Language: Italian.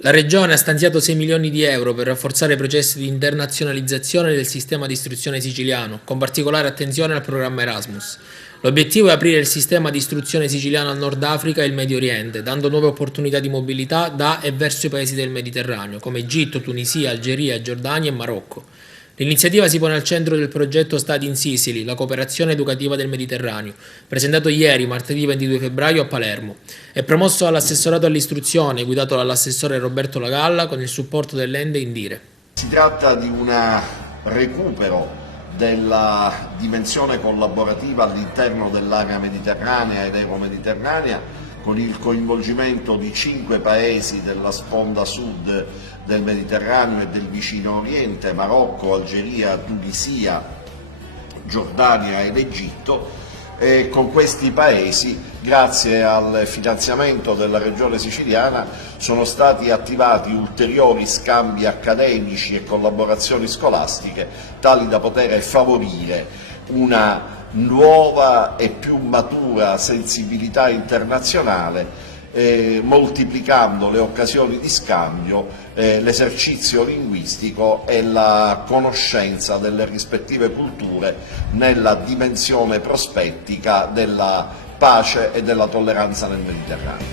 La Regione ha stanziato 6 milioni di euro per rafforzare i processi di internazionalizzazione del sistema di istruzione siciliano, con particolare attenzione al programma Erasmus. L'obiettivo è aprire il sistema di istruzione siciliano al Nord Africa e il Medio Oriente, dando nuove opportunità di mobilità da e verso i paesi del Mediterraneo, come Egitto, Tunisia, Algeria, Giordania e Marocco. L'iniziativa si pone al centro del progetto Study in Sicily, la cooperazione educativa del Mediterraneo, presentato ieri, martedì 22 febbraio, a Palermo. È promosso dall'assessorato all'istruzione, guidato dall'assessore Roberto Lagalla, con il supporto dell'Ende Indire. Si tratta di un recupero della dimensione collaborativa all'interno dell'area mediterranea ed euromediterranea, con il coinvolgimento di 5 paesi della sponda sud del Mediterraneo e del vicino Oriente: Marocco, Algeria, Tunisia, Giordania ed Egitto. E con questi paesi, grazie al finanziamento della Regione siciliana, sono stati attivati ulteriori scambi accademici e collaborazioni scolastiche tali da poter favorire una nuova e più matura sensibilità internazionale, moltiplicando le occasioni di scambio, l'esercizio linguistico e la conoscenza delle rispettive culture nella dimensione prospettica della pace e della tolleranza nel Mediterraneo.